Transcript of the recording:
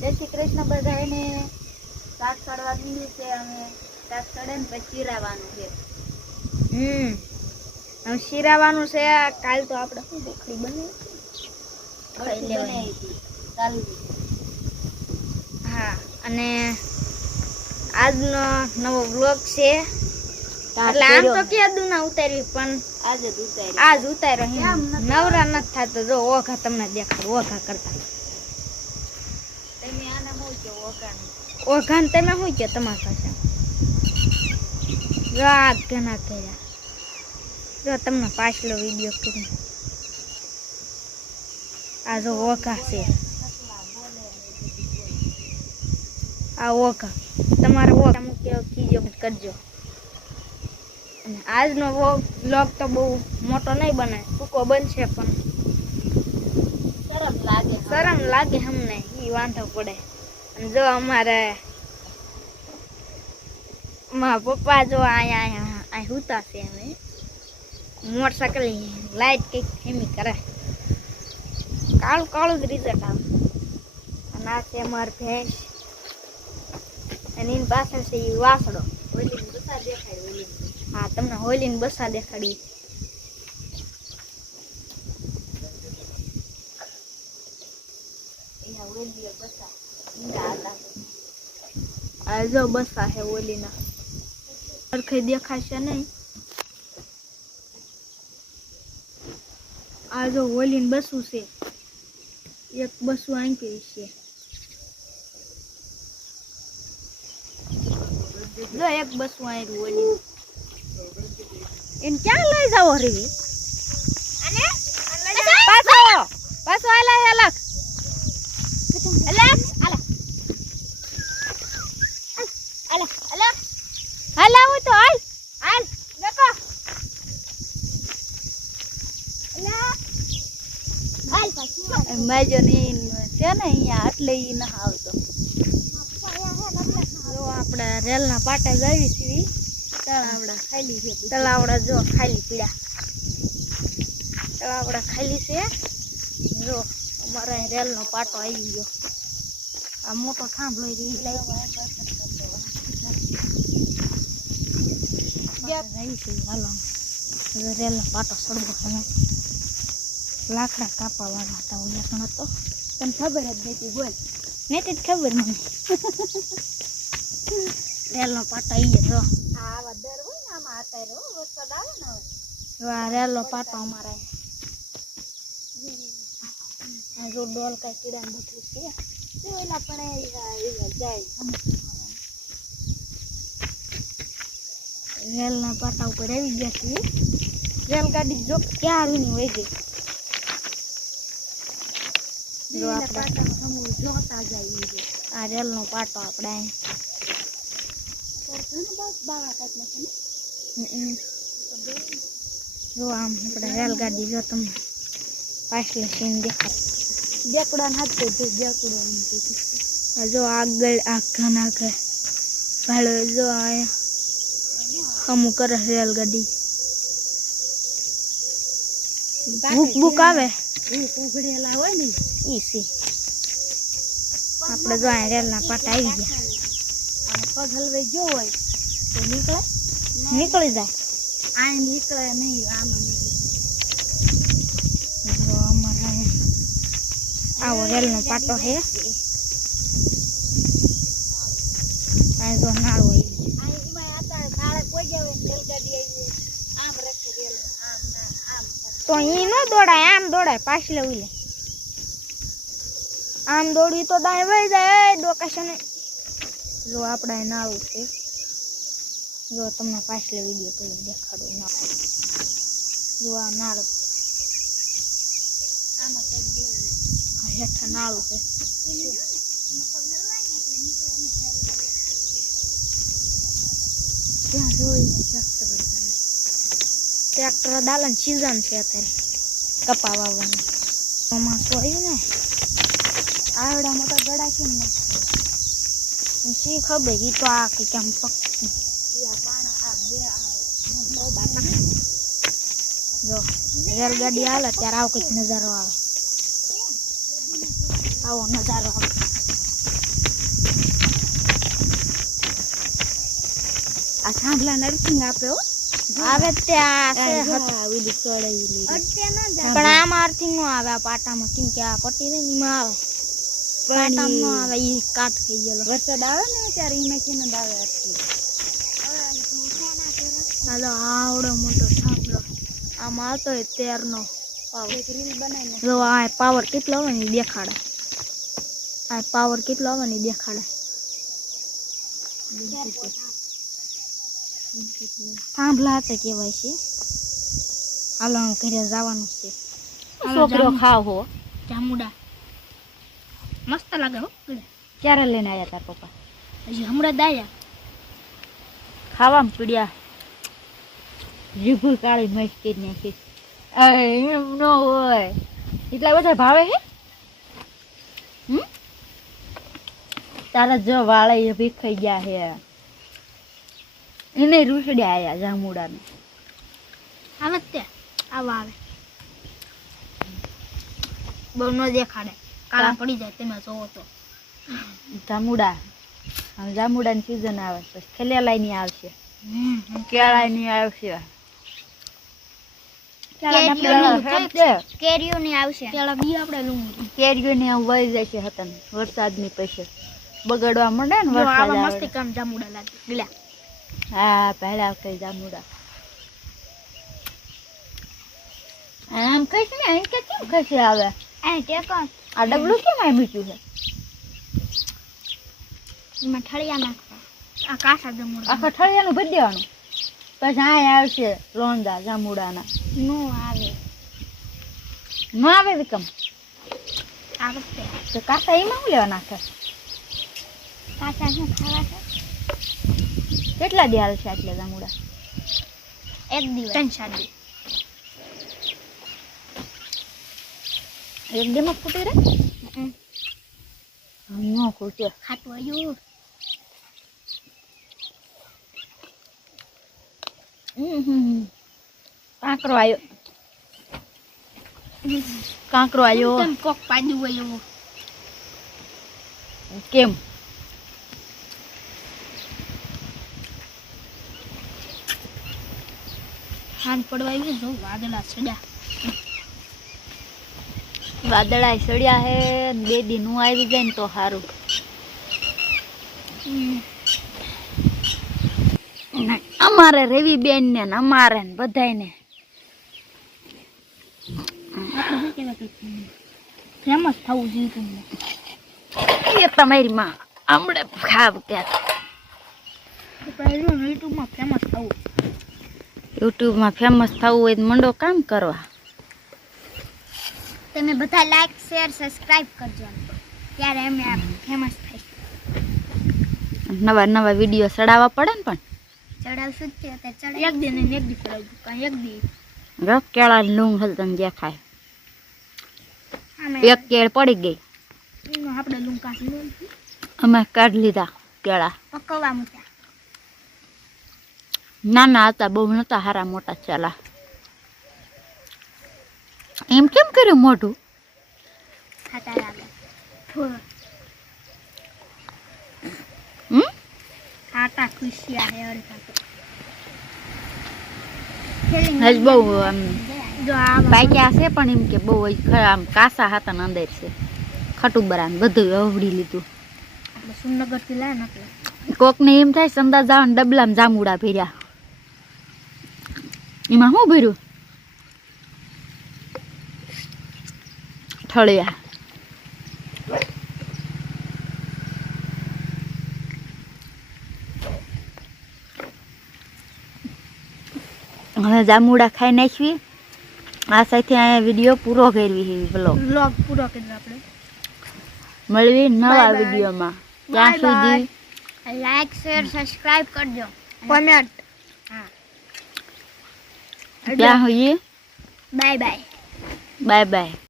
જય શ્રી કૃષ્ણ બધાને. શાક ચડવા દીધું છે. અમે શાક ચડે ને પછી ચીરાવાનું છે. હવે શીરાવાનું છે. કાલ તો આપણે શું ભૂખડી બની ખાઈ લેવાની ચાલુ. હા, અને આજનો નવો વ્લોગ છે. એટલે આમ તો કેદું ના ઉતાર્યું પણ આજે જ ઉતાર્યું. આજ ઉતાર્યો. નવરા નથી થતો. જો ઓઘા તમને દેખાડું. ઓઘા કરતા તમે આને શું કહો? ઓઘા ને તમે શું કહો તમારા પાસે? જો આ ઘણા કર્યા. જો તમને પાછલો વિડીયો કરી. આ જો ઓઘા છે. આ ઓઘા તમારે ઓઘા મૂકી કીજો કરજો. અને આજનો વ્લોગ તો બહુ મોટો નહીં બને, ટૂંકો બનશે, પણ શરમ લાગે અમને એ વાંધો પડે. અને જો અમારે મારા પપ્પા જો અહીંયા હુતા છે. અમે મોટરસાયકલ લાઈટ કંઈક એમી કરે. કાળું કાળું જ રિઝલ્ટ આવે. અને આ છે અમારી ભેંસ. અને એની પાછળ છે એ વાસડો. હોલીની બસા દેખાય. હોલી હા, તમને હોલીની બસા દેખાડી. અહીંયા હોલી બસા ઈંડા હતા. આ જો બસા છે હોલીના. સરખી દેખાશે નહીં. આ જો હોલીની બસું છે. એક બસું આંકી છે. જો એક બસું આંક્યું હોલી. એને ક્યાં લઈ જાવ રીવી? પાછો પાછો આલા અલગ અલગ આલા આલા હાલા હું તો હાલ હાલ દેખો અલા હાલ પાછો મેજો ની છે ને અહીંયા એટલે ઈ ન આવતો. જો આપણે રેલના પાટા જાવી છીએ. તળાવડા ખાલી છે. તળાવડા જો ખાલી પીડા. તળાવડા ખાલી છે. જો અમારે રેલનો પાટો આવી ગયો. આ મોટો થાંભલો હાલો રેલનો પાટો સડવો તમે. લાકડા કાપવા વાળા હતા. ઓલા હતો તને ખબર જ નથી. બોલ નથી જ ખબર મને. રેલનો પાટો આવી ગયો. આવા દર હોય ને આમાં અત્યારે વરસાદ આવે ને હવે. આ રેલનો પાટો અમારે જો ડોલ કઈ કીડા ને બધું છે. ઓલા પણ જાય રેલના પાટા ઉપર આવી ગયા છીએ. રેલગાડી જો ક્યાં ની વહી ગઈ. જો આપણે જોતા જાય. આ રેલનો પાટો આપણે જો આમ આપણે રેલગાડી જો તમને પાછલી સીન દેખાય. દેકડા હાથ દેકડો જો આગળ આખા નાખે ભાડો. જો અહીંયા અમુક કરે રેલગાડી. ભૂક ભૂક આવે ઉઘડેલા હોય ને ઈ સી. આપણે જો અહીંયા રેલના પાટા આવી ગયા. અને પગ હલવાઈ ગયો હોય તો નીકળે નીકળી જાય. આ નીકળે નહીં. આમાં જો અમારે આવો રેલનો પાટો છે. આ જો નાળ હોય તો ઈ ન દોડાય. આમ દોડાય. પાછલે ઉલે આમ દોડી તો દાય વહી જાય. ડોકાશન જો આપણે નાળું છે. જો તમને પાછલે વિડીયો કરી દેખાડું. ના જો આ નાળું હેઠા નાળું છે. ત્યાં જોઈને ટ્રેક્ટર દાલન સીઝન છે અત્યારે કપા વાવવાની. ચોમાસું આવ્યું ને આવડા મોટા ગળા કેમ નથી શી ખબર. ઈ તો આ કઈ કેમ પક્ષી જો રેલગાડી હાલે ત્યારે આવો કઈક નજારો આવે. આવો નજારો આવે. થાંભલા નરસિંહ આપે હો આવે ત્યાં છે ઓલી સોળાયેલી પણ આમાં અર્થિંગ નો આવે આ પાટામાં કેમ કે આ પટ્ટી ને એમાં આવે પાટામાં નો આવે ઈ કાટ થઈ ગયેલો વરસાદ આવે ને ત્યારે એમાં કેમ જ આવે અટકી હાલો આવડો મોટો થાંભલો આમાં આવતો હોય તેરનો પાવર એક રીલ બનાવીને જો આ પાવર કેટલો આવે ને ઈ દેખાડે આ પાવર કેટલો આવે ને ઈ દેખાડે થાંભલા તે કહેવાય છે હાલો આમ ઘરે જવાનું છે છોકરો ખાવ હો જામુડા મસ્ત લાગે હો ક્યારે લઈને આવ્યા તાર પપ્પા હજી હમણાં જ આયા ખાવામાં પીડ્યા જીભું કાળી મસ્ત કરી નાખી એમ ન હોય એટલા બધા ભાવે હે તારા જો વાળા એ ભીખાઈ ગયા હે એને રૂસડ્યા આયા જામુડાને આવે તે આવા આવે બહુ ન દેખાડે કાળા પડી જાય તમે જોવો તો જામુડાની સીઝન આવે પછી ખેલેલાની આવશે કેળાની આવશે કેરીઓની આવશે પેલા બી આપણે લઉં કેરીઓની આમ વહી જશે હતા વરસાદની પછી બગડવા માંડે ને વરસાદ મસ્ત આવે કામ જામુડા લાગે ગલા હા પહેલા કઈ જામુડા આમ કઈશ ને અહીં કે કેમ ખસી આવે એ ટેકો આ ડબલું કેમ આ મૂક્યું છે એમાં ઠળિયા નાખવા આ કાસા જામુડા આખા ઠળિયાનું ભરી દેવાનું પછી આ આવશે રોંદા જામુડાના નો આવે ન આવે વિકમ આ વખતે તો કાકા એમાં શું લેવા નાખે કાચા શું ખાવા છે કેટલા દી હાલશે આટલે જામુડા એક દિવસ 3-4 દિવસ એક દીમાં ફૂટી રે ન ફૂટે ખાતું આવ્યું કાંકરો આવ્યો તેમ કોક પાડ્યું હોય એવું કેમ હાથ પડવા આવ્યું જો વાદળા ચડ્યા વાદળા સડ્યા હે ને 2 દી નું આવી જાય ને તો સારું અમારે રવિ બેન ને અમારે ને બધાને ફેમસ થવું જોઈએ તમને એ તમારી માં આમળે ખાવ ત્યાં યુટ્યુબમાં ફેમસ થવું યુટ્યુબમાં ફેમસ થવું હોય તો મંડો કામ કરવા તમે બધા લાઈક શેર સબસ્ક્રાઇબ કરજો ત્યારે અમે ફેમસ થઈશું નવા નવા વિડીયો ચડાવવા પડે ને પણ ચડાવશું જ તે ચડાવ એક દી ને એક દી ચડાવજો કાં એક દી રક કેળા લૂંગ હલતન દેખાય અમે એક કેળ પડી ગઈ આપણે લૂં કાઢી અમે કાઢી લીધા કેળા પકવવા મૂક્યા નાના હતા બહુ નતા હારા મોટા ચાલા એમ કેમ કર્યું મોઢું ખાતા લાગે ખાતા ખુશિયા હે અડધા હજ બહુ આમ જો આ પાક્યા છે પણ એમ કે બહુ આમ કાસા હતા ને અંદર છે ખટું બરાન બધું અવડી લીધું આપણે સુનગર થી લાય ને એટલે કોકને એમ થાય સંદા જાવ ડબલામાં જામુડા ભર્યા એમાં શું ભર્યું ઠળિયા હવે જામુડા ખાઈ નાખવી આ સાથે અહીંયા વિડીયો પૂરો કરવી વ્લોગ પૂરો કરી આપણે મળવી નવા Bye bye. વિડીયોમાં ત્યાં સુધી લાઈક શેર સબસ્ક્રાઇબ કરજો કોમેન્ટ ત્યાં સુધી બાય બાય બાય બાય.